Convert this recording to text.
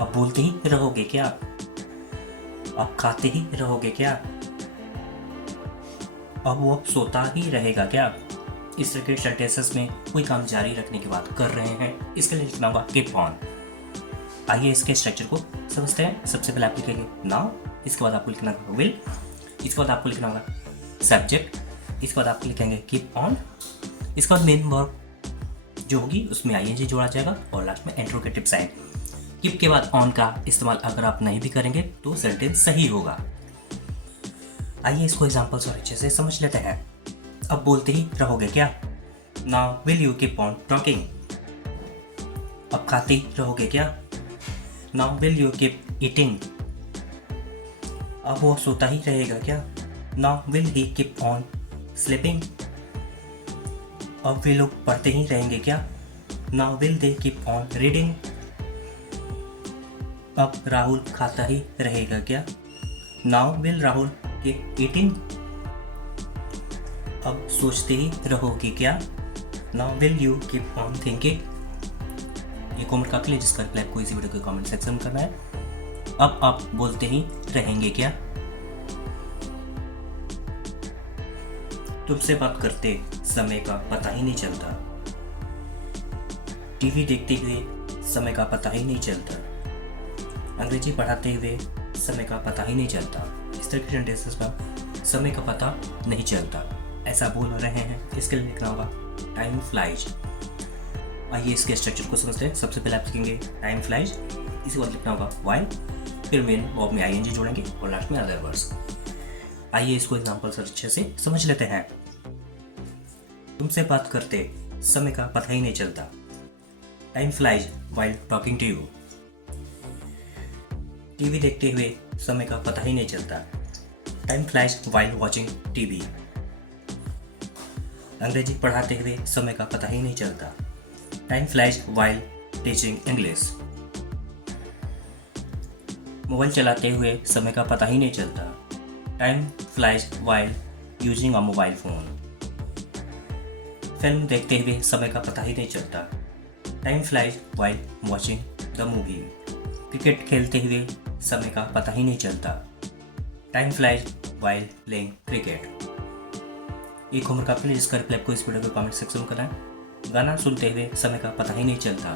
अब बोलते ही रहोगे क्या? अब खाते ही रहोगे क्या? अब वो सोता ही रहेगा क्या? इस तरह के सेंटेंसेस में कोई काम जारी रखने की बात कर रहे हैं, इसके लिए लिखना होगा कीप ऑन। आइए इसके स्ट्रक्चर को समझते हैं। सबसे पहले आप लिखेंगे नाउ, इसके बाद आपको लिखना होगा विल, इसके बाद आपको लिखना होगा सब्जेक्ट, इसके बाद आप लिखेंगे कीप ऑन, इसके बाद मेन वर्ब जो होगी उसमें आईएनजी जोड़ा जाएगा और लास्ट में इंट्रोगेटिव साइन। कीप के बाद ऑन का इस्तेमाल अगर आप नहीं भी करेंगे तो सेंटेंस सही होगा। आइए इसको एग्जांपल्स और अच्छे से समझ लेते हैं। अब बोलते ही रहोगे क्या? Now will you keep on talking. अब खाते ही रहोगे क्या? Now will you keep eating. अब वो सोता ही रहेगा क्या? Now will he keep on sleeping. अब वे लोग पढ़ते ही रहेंगे क्या? Now will they keep on reading. अब राहुल खाता ही रहेगा क्या? Now will Rahul keep eating. अब सोचते ही रहोगे क्या? Now will you keep on thinking. ये कमेंट का लिए जिसका रिप्लाई आपको इसी वीडियो के कमेंट सेक्शन में करना है। अब आप बोलते ही रहेंगे क्या? तुमसे बात करते समय का पता ही नहीं चलता। टीवी देखते हुए समय का पता ही नहीं चलता। अंग्रेजी पढ़ाते हुए समय का पता ही नहीं चलता। इस तरह के सेंटेंसेस में समय का पता नहीं चलता ऐसा बोल रहे हैं, इसके लिए लिखना होगा टाइम फ्लाइज। आइए इसके स्ट्रक्चर को समझते हैं। सबसे पहले आप लिखेंगे टाइम फ्लाइज, इसके बाद लिखना होगा व्हाइल, फिर मेन वर्ब में आईएनजी जोड़ेंगे और लास्ट में अदर वर्ड्स। आइए इसको एग्जांपल से अच्छे से समझ लेते हैं। तुमसे बात करते समय का पता ही नहीं चलता। Time flies while talking to you. TV देखते हुए समय का पता ही नहीं चलता। Time flies while watching TV. अंग्रेजी पढ़ाते हुए समय का पता ही नहीं चलता। Time flies while teaching English. Mobile चलाते हुए समय का पता ही नहीं चलता। Time flies while using a mobile phone. Film देखते हुए समय का पता ही नहीं चलता। Time flies while watching the movie. Cricket खेलते हुए समय का पता ही नहीं चलता। Time flies while playing cricket. एक होमवर्क आपके लिए जिसका रिप्लाई आपको इस वीडियो के कमेंट सेक्शन में करना है। गाना सुनते हुए समय का पता ही नहीं चलता।